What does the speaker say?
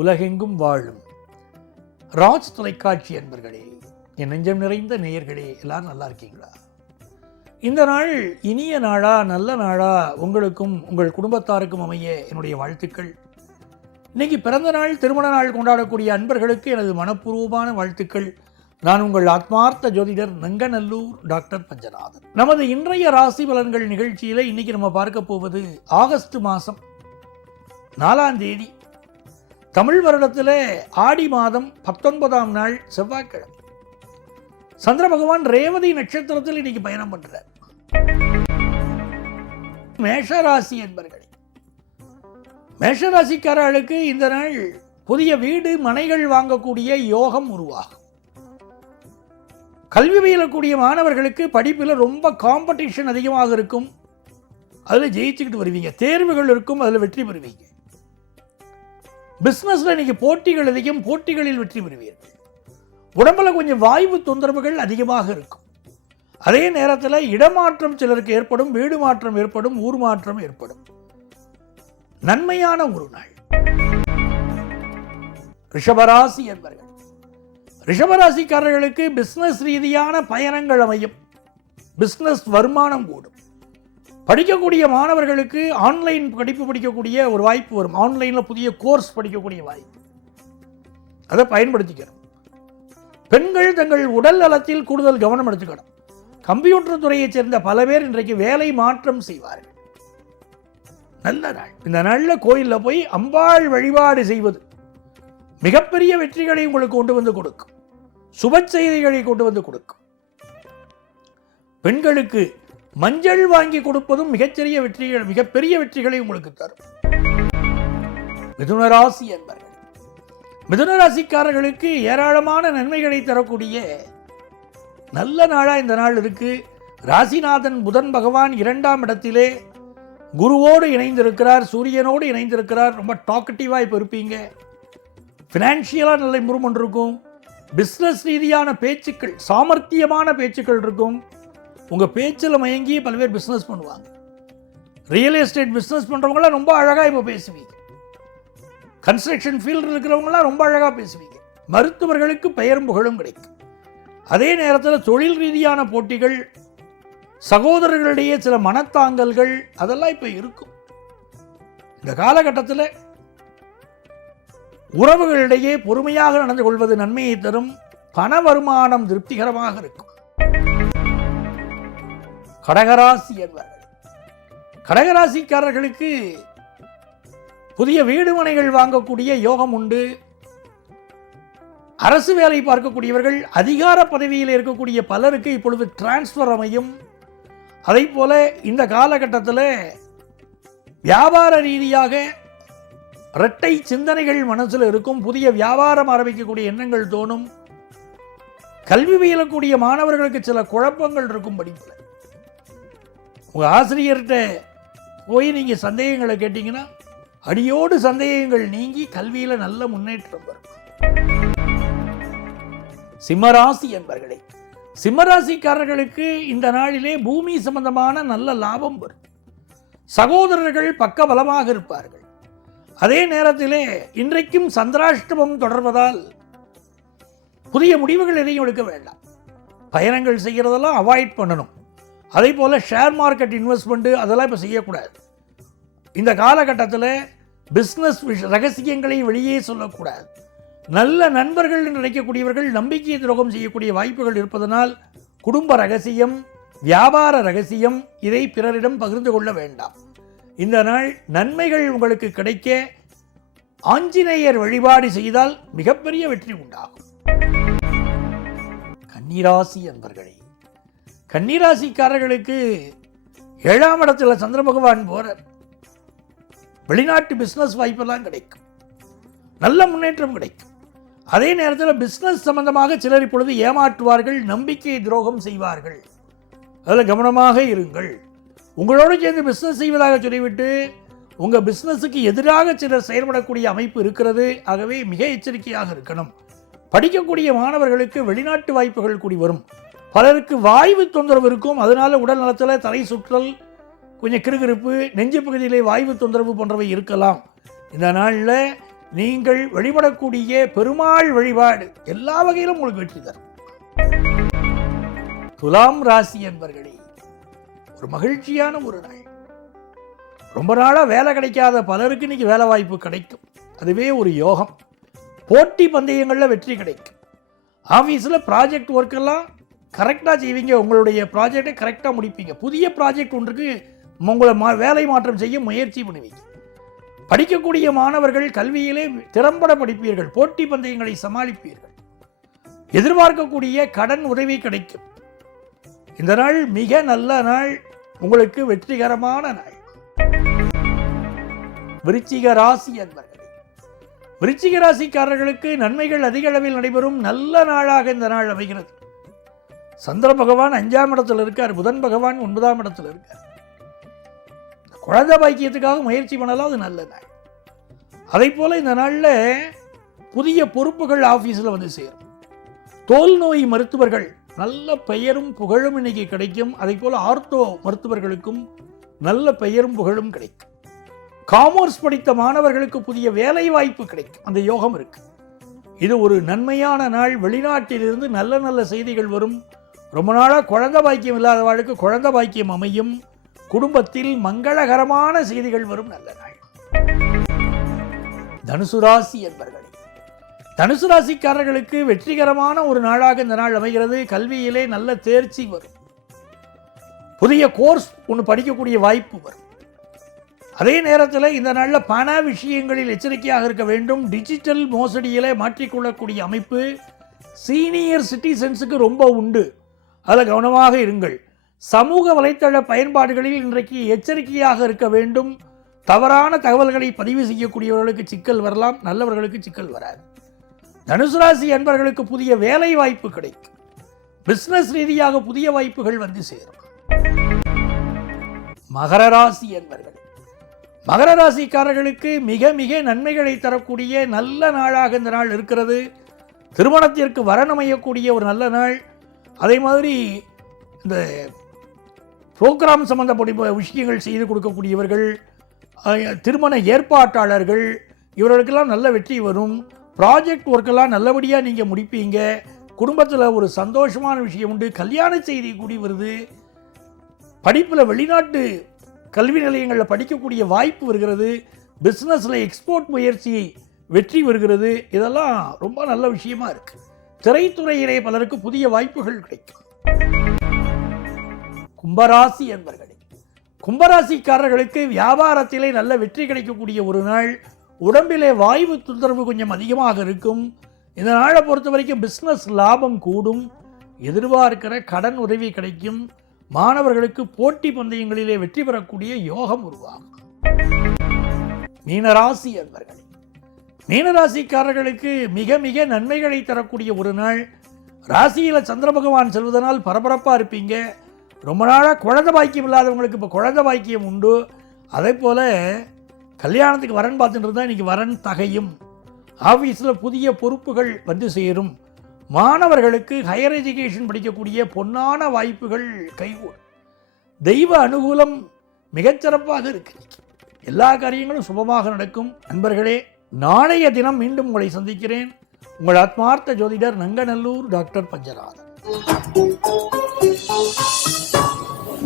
உலகெங்கும் வாழும் ராஜ் தொலைக்காட்சி அன்பர்களே, என் நெஞ்சம் நிறைந்த நேயர்களே, எல்லாரும் நல்லா இருக்கீங்களா? இந்த நாள் இனிய நாளா, நல்ல நாளா உங்களுக்கும் உங்கள் குடும்பத்தாருக்கும் அமைய என்னுடைய வாழ்த்துக்கள். இன்னைக்கு பிறந்த நாள், திருமண நாள் கொண்டாடக்கூடிய அன்பர்களுக்கு எனது மனப்பூர்வமான வாழ்த்துக்கள். நான் உங்கள் ஆத்மார்த்த ஜோதிடர் நங்கநல்லூர் டாக்டர் பஞ்சநாதன். நமது இன்றைய ராசி பலன்கள் நிகழ்ச்சியில் இன்னைக்கு நம்ம பார்க்க போவது ஆகஸ்ட் மாதம் 4ஆம் தேதி, தமிழ் வருடத்தில் ஆடி மாதம் 19ஆம் நாள் செவ்வாய்க்கிழமை. சந்திர பகவான் ரேவதி நட்சத்திரத்தில் இன்னைக்கு பயணம் பண்றார். மேஷராசி என்பர்களே, மேஷராசிக்காரர்களுக்கு இந்த நாள் புதிய வீடு மனைகள் வாங்கக்கூடிய யோகம் உருவாகும். கல்வி பயிலக்கூடிய மாணவர்களுக்கு படிப்பில் ரொம்ப காம்படிஷன் அதிகமாக இருக்கும். அதில் ஜெயிச்சுக்கிட்டு வருவீங்க. தேர்வுகள் இருக்கும், அதில் வெற்றி பெறுவீங்க. பிஸ்னஸில் இன்னைக்கு போட்டிகள் அதிகம், போட்டிகளில் வெற்றி பெறுவீர்கள். உடம்புல கொஞ்சம் வாய்வு தொந்தரவுகள் அதிகமாக இருக்கும். அதே நேரத்தில் இடமாற்றம் சிலருக்கு ஏற்படும், வீடு மாற்றம் ஏற்படும், ஊர் மாற்றம் ஏற்படும். நன்மையான ஒரு நாள். ரிஷபராசி என்பர்கள், ரிஷபராசிக்காரர்களுக்கு பிஸ்னஸ் ரீதியான பயணங்கள் அமையும். பிஸ்னஸ் வருமானம் கூடும். படிக்கக்கூடிய மாணவர்களுக்கு ஆன்லைன் படிப்பு படிக்கக்கூடிய ஒரு வாய்ப்பு வரும். ஆன்லைனில் புதிய கோர்ஸ் படிக்கக்கூடிய வாய்ப்பு, அதை பயன்படுத்திக்கிறோம். பெண்கள் தங்கள் உடல் நலத்தில் கூடுதல் கவனம் எடுத்துக்கணும். கம்ப்யூட்டர் துறையைச் சேர்ந்த பல பேர் இன்றைக்கு வேலை மாற்றம் செய்வார்கள். நல்ல நாள். இந்த நாளில் கோயிலில் போய் அம்பாள் வழிபாடு செய்வது மிகப்பெரிய வெற்றிகளை உங்களுக்கு கொண்டு வந்து கொடுக்கும். சுப செய்திகளை கொண்டு வந்து கொடுக்கும். பெண்களுக்கு மஞ்சள் வாங்கி கொடுப்பதும் மிகச்சிறிய வெற்றிகள், மிகப்பெரிய வெற்றிகளை உங்களுக்கு தரும். மிதுனராசி என்பர்கள், மிதுனராசிக்காரர்களுக்கு ஏராளமான நன்மைகளை தரக்கூடிய நல்ல நாளா இந்த நாள் இருக்கு. ராசிநாதன் புதன் பகவான் 2ஆம் இடத்திலே குருவோடு இணைந்திருக்கிறார், சூரியனோடு இணைந்திருக்கிறார். ரொம்ப டாக்கட்டிவாக இப்போ இருப்பீங்க. ஃபினான்ஷியலாக நல்ல இம்ப்ரூவ்மெண்ட் இருக்கும். பிஸ்னஸ் ரீதியான பேச்சுக்கள், சாமர்த்தியமான பேச்சுக்கள் இருக்கும். உங்கள் பேச்சில் மயங்கி பல பேர் பிஸ்னஸ் பண்ணுவாங்க. ரியல் எஸ்டேட் பிஸ்னஸ் பண்ணுறவங்களாம் ரொம்ப அழகாக இப்போ பேசுவீங்க. கன்ஸ்ட்ரக்ஷன் ஃபீல்டில் இருக்கிறவங்களாம் ரொம்ப அழகாக பேசுவீங்க. மருத்துவர்களுக்கு பெயரும் புகழும் கிடைக்கும். அதே நேரத்தில் தொழில் ரீதியான போட்டிகள், சகோதரர்களிடையே சில மனத்தாங்கல்கள், அதெல்லாம் இப்போ இருக்கும். இந்த காலகட்டத்தில் உறவுகளிடையே பொறுமையாக நடந்து கொள்வது நன்மையை தரும். பண வருமானம் திருப்திகரமாக இருக்கும். கடகராசி என்பவர்கள், கடகராசிக்காரர்களுக்கு புதிய வீடு மனைகள் வாங்கக்கூடிய யோகம் உண்டு. அரசு வேலை பார்க்கக்கூடியவர்கள், அதிகார பதவியில் இருக்கக்கூடிய பலருக்கு இப்பொழுது டிரான்ஸ்ஃபர் அமையும். அதை போல இந்த காலகட்டத்தில் வியாபார ரீதியாக இரட்டை சிந்தனைகள் மனசில் இருக்கும். புதிய வியாபாரம் ஆரம்பிக்கக்கூடிய எண்ணங்கள் தோணும். கல்வி பயிலக்கூடிய மாணவர்களுக்கு சில குழப்பங்கள் இருக்கும் படிப்பில். உங்கள் ஆசிரியர்கிட்ட போய் நீங்கள் சந்தேகங்களை கேட்டீங்கன்னா அடியோடு சந்தேகங்கள் நீங்கி கல்வியில் நல்ல முன்னேற்றம் வரும். சிம்மராசி என்பர்களே, சிம்மராசிக்காரர்களுக்கு இந்த நாளிலே பூமி சம்பந்தமான நல்ல லாபம் வரும். சகோதரர்கள் பக்க பலமாக இருப்பார்கள். அதே நேரத்திலே இன்றைக்கும் சந்திராஷ்டமம் தொடர்வதால் புதிய முடிவுகள் எதையும் எடுக்க வேண்டாம். பயணங்கள் செய்கிறதெல்லாம் அவாய்ட் பண்ணணும். அதே போல் ஷேர் மார்க்கெட் இன்வெஸ்ட்மெண்ட்டு அதெல்லாம் இப்போ செய்யக்கூடாது. இந்த காலகட்டத்தில் பிஸ்னஸ் ரகசியங்களை வெளியே சொல்லக்கூடாது. நல்ல நண்பர்கள் நினைக்கக்கூடியவர்கள் நம்பிக்கை துரோகம் செய்யக்கூடிய வாய்ப்புகள் இருப்பதனால் குடும்ப ரகசியம், வியாபார ரகசியம், இதை பிறரிடம் பகிர்ந்து கொள்ள வேண்டாம். இந்த நாள் நன்மைகள் உங்களுக்கு கிடைக்க ஆஞ்சநேயர் வழிபாடு செய்தால் மிகப்பெரிய வெற்றி உண்டாகும். கன்னிராசி என்பர்களே, கன்னிராசிக்காரர்களுக்கு 7ஆம் இடத்துல சந்திர பகவான் போறார். வெளிநாட்டு பிஸ்னஸ் வாய்ப்பெல்லாம் கிடைக்கும். நல்ல முன்னேற்றம் கிடைக்கும். அதே நேரத்தில் பிஸ்னஸ் சம்பந்தமாக சிலர் இப்பொழுது ஏமாற்றுவார்கள், நம்பிக்கை துரோகம் செய்வார்கள். அதில் கவனமாக இருங்கள். உங்களோடு சேர்ந்து பிஸ்னஸ் செய்வதாக சொல்லிவிட்டு உங்கள் பிஸ்னஸுக்கு எதிராக சிலர் செயல்படக்கூடிய அமைப்பு இருக்கிறது. ஆகவே மிக எச்சரிக்கையாக இருக்கணும். படிக்கக்கூடிய மாணவர்களுக்கு வெளிநாட்டு வாய்ப்புகள் கூடி வரும். பலருக்கு வாய்வு தொந்தரவு இருக்கும். அதனால உடல் நலத்தில் தலை சுற்றல், கொஞ்சம் கிறுகிறுப்பு, நெஞ்சு பகுதியிலே வாய்வு தொந்தரவு போன்றவை இருக்கலாம். இந்த நாளில் நீங்கள் வழிபடக்கூடிய பெருமாள் வழிபாடு எல்லா வகையிலும் உங்களுக்கு வெற்றி தரும். துலாம் ராசி என்பர்களே, ஒரு மகிழ்ச்சியான ஒரு நாள். ரொம்ப நாளாக வேலை கிடைக்காத பலருக்கு இன்னைக்கு வேலை வாய்ப்பு கிடைக்கும். அதுவே ஒரு யோகம். போட்டி பந்தயங்களில் வெற்றி கிடைக்கும். ஆஃபீஸில் ப்ராஜெக்ட் ஒர்க்கெல்லாம் கரெக்டாக செய்வீங்க. உங்களுடைய ப்ராஜெக்டை கரெக்டாக முடிப்பீங்க. புதிய ப்ராஜெக்ட் ஒன்றுக்கு உங்களை வேலை மாற்றம் செய்ய முயற்சி பண்ணுவீங்க. படிக்கக்கூடிய மாணவர்கள் கல்வியிலே திறம்பட படிப்பீர்கள். போட்டி பந்தயங்களை சமாளிப்பீர்கள். எதிர்பார்க்கக்கூடிய கடன் உதவி கிடைக்கும். இந்த நாள் மிக நல்ல நாள். உங்களுக்கு வெற்றிகரமான நாள். விருச்சிக ராசி என்பர்களே, விருச்சிக ராசிக்காரர்களுக்கு நன்மைகள் அதிக அளவில் நடைபெறும் நல்ல நாளாக இந்த நாள் அமைகிறது. சந்திர பகவான் 5ஆம் இடத்தில் இருக்கார். புதன் பகவான் 9ஆம் இடத்தில் இருக்கார். குழந்தை பாக்கியத்துக்காக முயற்சி பண்ணலாம். அது நல்ல நாள். அதை போல இந்த நாளில் புதிய பொறுப்புகள் ஆஃபீஸில் வந்து சேரும். தோல் நோய் மருத்துவர்கள் நல்ல பெயரும் புகழும் இன்னைக்கு கிடைக்கும். அதை போல ஆர்த்தோ மருத்துவர்களுக்கும் நல்ல பெயரும் புகழும் கிடைக்கும். காமர்ஸ் படித்த மாணவர்களுக்கு புதிய வேலை வாய்ப்பு கிடைக்கும். அந்த யோகம் இருக்கு. இது ஒரு நன்மையான நாள். வெளிநாட்டிலிருந்து நல்ல நல்ல செய்திகள் வரும். ரொம்ப நாளாக குழந்தை பாக்கியம் இல்லாதவர்களுக்கு குழந்தை பாக்கியம் அமையும். குடும்பத்தில் மங்களகரமான செய்திகள் வரும். நல்ல நாள். தனுசு ராசி என்பர்களே, தனுசு ராசிக்காரர்களுக்கு வெற்றிகரமான ஒரு நாளாக இந்த நாள் அமைகிறது. கல்வியிலே நல்ல தேர்ச்சி வரும். புதிய கோர்ஸ் ஒன்று படிக்கக்கூடிய வாய்ப்பு வரும். அதே நேரத்தில் இந்த நாளில் பண விஷயங்களில் எச்சரிக்கையாக இருக்க வேண்டும். டிஜிட்டல் மோசடியிலே மாற்றிக்கொள்ளக்கூடிய அமைப்பு சீனியர் சிட்டிசன்ஸுக்கு ரொம்ப உண்டு. அதில் கவனமாக இருங்கள். சமூக வலைத்தள பயன்பாடுகளில் இன்றைக்கு எச்சரிக்கையாக இருக்க வேண்டும். தவறான தகவல்களை பதிவு செய்யக்கூடியவர்களுக்கு சிக்கல் வரலாம். நல்லவர்களுக்கு சிக்கல் வராது. தனுசு ராசி அன்பர்களுக்கு புதிய வேலை வாய்ப்பு கிடைக்கும். பிசினஸ் ரீதியாக புதிய வாய்ப்புகள் வந்து சேரும். மகர ராசி அன்பர்கள், மகர ராசிக்காரர்களுக்கு மிக மிக நன்மைகளை தரக்கூடிய நல்ல நாளாக இந்த நாள் இருக்கிறது. திருமணத்திற்கு வரனமையக்கூடிய ஒரு நல்ல நாள். அதே மாதிரி இந்த புரோகிராம் சம்பந்தப்பட்ட விஷயங்கள் செய்து கொடுக்கக்கூடியவர்கள், திருமண ஏற்பாட்டாளர்கள், இவர்களுக்கெல்லாம் நல்ல வெற்றி வரும். ப்ராஜெக்ட் ஒர்க்கெல்லாம் நல்லபடியாக நீங்கள் முடிப்பீங்க. குடும்பத்தில் ஒரு சந்தோஷமான விஷயம் உண்டு. கல்யாண செய்தி கூடி வருது. படிப்பில் வெளிநாட்டு கல்வி நிலையங்களில் படிக்கக்கூடிய வாய்ப்பு வருகிறது. பிஸ்னஸில் எக்ஸ்போர்ட் முயற்சி வெற்றி வருகிறது. இதெல்லாம் ரொம்ப நல்ல விஷயமா இருக்கு. திரைத்துறையிலே பலருக்கு புதிய வாய்ப்புகள் கிடைக்கும். கும்பராசி என்பர்களே, கும்பராசிக்காரர்களுக்கு வியாபாரத்திலே நல்ல வெற்றி கிடைக்கக்கூடிய ஒரு நாள். உடம்பிலே வாயு தொந்தரவு கொஞ்சம் அதிகமாக இருக்கும். இந்த நாளை பொறுத்த வரைக்கும் பிஸ்னஸ் லாபம் கூடும். எதிர்பார்க்கிற கடன் உதவி கிடைக்கும். மாணவர்களுக்கு போட்டி பந்தயங்களிலே வெற்றி பெறக்கூடிய யோகம் உருவாகும். மீனராசி என்பர்களே, மீனராசிக்காரர்களுக்கு மிக மிக நன்மைகளை தரக்கூடிய ஒரு நாள். ராசியில் சந்திர பகவான் செல்வதனால் பரபரப்பாக இருப்பீங்க. ரொம்ப நாளாக குழந்தை பாக்கியம் இல்லாதவங்களுக்கு இப்போ குழந்தை பாக்கியம் உண்டு. அதே போல் கல்யாணத்துக்கு வரன் பார்த்துட்டு இருந்தால் இன்றைக்கி வரன் தகையும். ஆஃபீஸில் புதிய பொறுப்புகள் வந்து சேரும். மாணவர்களுக்கு ஹையர் எஜுகேஷன் படிக்கக்கூடிய பொன்னான வாய்ப்புகள் கைகூடும். தெய்வ அனுகூலம் மிகச்சிறப்பாக இருக்கு. எல்லா காரியங்களும் சுபமாக நடக்கும். நண்பர்களே, நாளைய தினம் மீண்டும் உங்களை சந்திக்கிறேன். உங்கள் ஆத்மார்த்த ஜோதிடர் நங்கநல்லூர் டாக்டர் பஞ்சநாதன்.